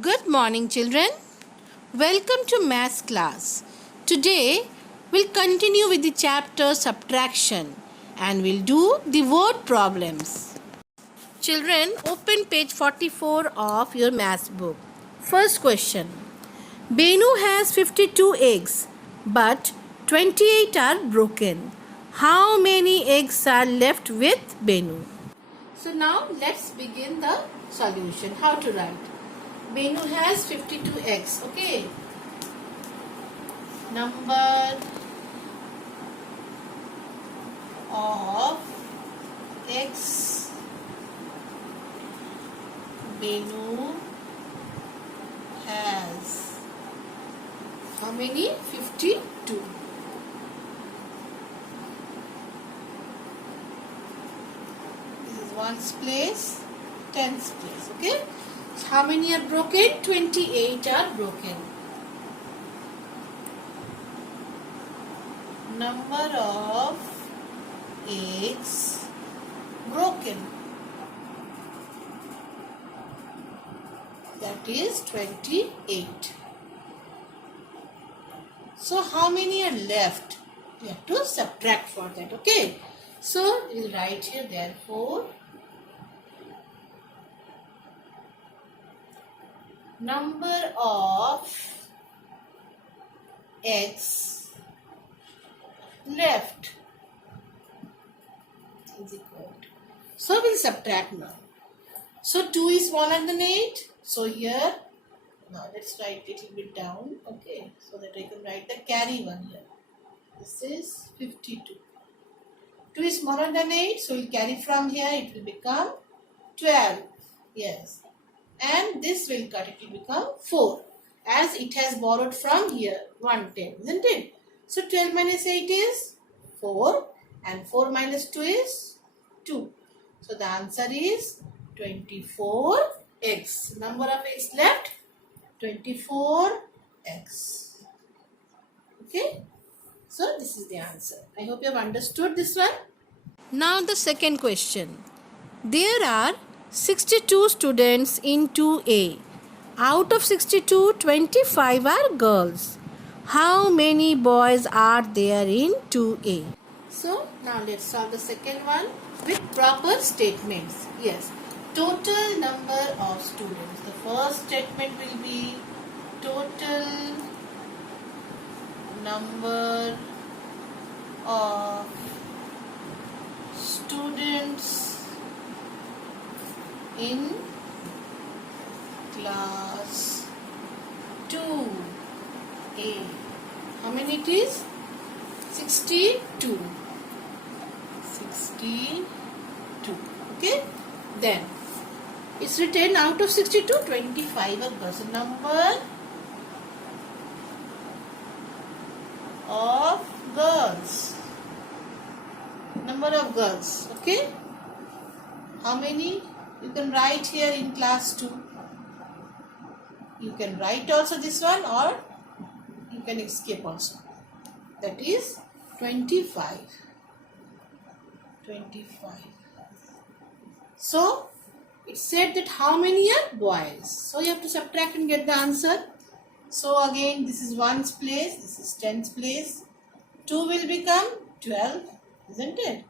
Good morning, children. Welcome to math class. Today we'll continue with the chapter subtraction and we'll do the word problems. Children, open page 44 of your math book. First question. Benu has 52 eggs, but 28 are broken. How many eggs are left with Benu? So now let's begin the solution. How to write? Benu has 52 eggs. Okay. Number of eggs Benu has. How many? 52. This is ones place, tens place. Okay. So how many are broken? 28 are broken. Number of eggs broken. That is 28. So how many are left? We have to subtract for that. Okay. So we'll write here therefore number of eggs left is equal to. So we'll subtract now. So 2 is smaller than 8. So here, now let's write it a little bit down. Okay, so that I can write the carry one here. This is 52. 2 is smaller than 8. So we'll carry from here. It will become 12. Yes. And this will cut. It will become 4. As it has borrowed from here. 110. Isn't it? So 12 minus 8 is 4. And 4 minus 2 is 2. So the answer is 24 eggs. Number of eggs left? 24 eggs. Okay. So this is the answer. I hope you have understood this one. Now the second question. There are 62 students in 2A. Out of 62, 25 are girls. How many boys are there in 2A? So now let's solve the second one with proper statements. Yes. Total number of students. The first statement will be total number of students in class 2A. How many it is? 62. 62. Okay. Then it's written out of 62, 25 are girls. So number of girls. Number of girls. Okay. How many? You can write here in class 2. You can write also this one or you can escape also. That is 25. 25. So, it said that how many are boys. So, you have to subtract and get the answer. So, again, this is 1's place. This is 10's place. 2 will become 12. Isn't it?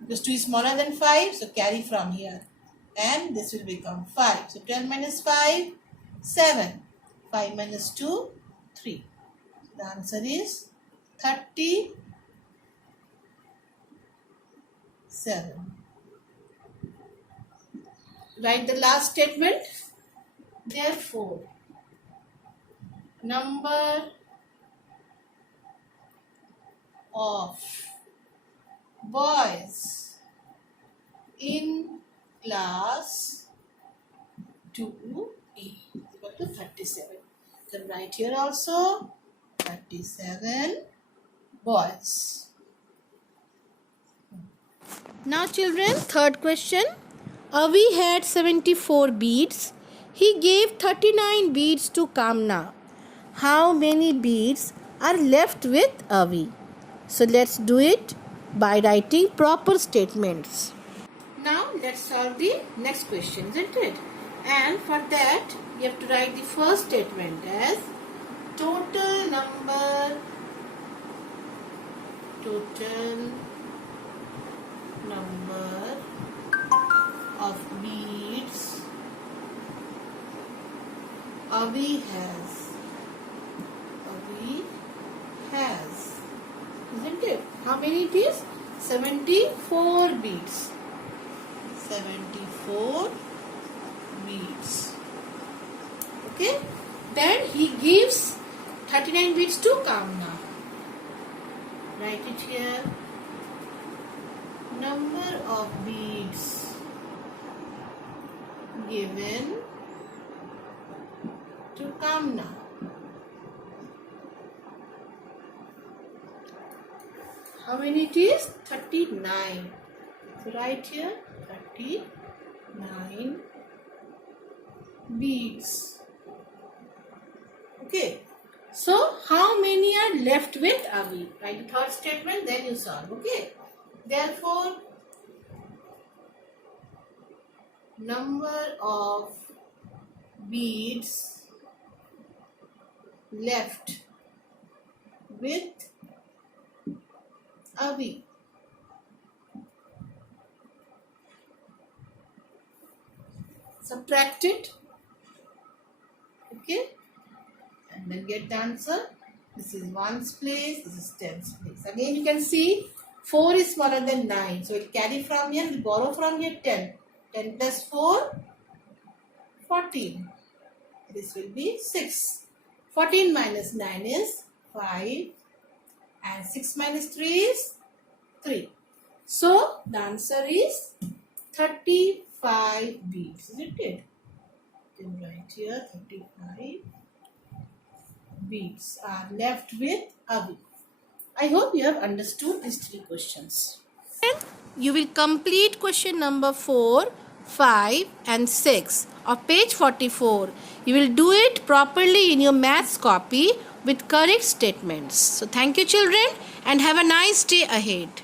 Because 2 is smaller than 5. So, carry from here. And this will become 5. So, 12 minus 5, 7. 5 minus 2, 3. The answer is 37. Write the last statement. Therefore, number of boys in class 2A is equal to 37. You can write here also 37 boys. Now children, third question. Avi had 74 beads. He gave 39 beads to Kamna. How many beads are left with Avi? So let's do it by writing proper statements. Now let's solve the next question, isn't it? And for that you have to write the first statement as total number of beads Avi has, isn't it? How many it is? 74 beads. 74 beads. Okay. Then he gives 39 beads to Kamna. Write it here. Number of beads given to Kamna. How many it is? 39. So write here 39 beads. Okay. So how many are left with Avi? Write the third statement, then you solve. Okay. Therefore, number of beads left with Avi. Subtract it. Okay. And then get the answer. This is 1's place, this is 10's place. Again you can see 4 is smaller than 9. So we'll carry from here, we'll borrow from here 10. 10 plus 4, 14. This will be 6. 14 minus 9 is 5. And 6 minus 3 is 3. So the answer is 35 beads, isn't it? You can write here 35 beads are left with Avi. I hope you have understood these 3 questions. And you will complete question number 4, 5 and 6 of page 44. You will do it properly in your maths copy with correct statements. So thank you children and have a nice day ahead.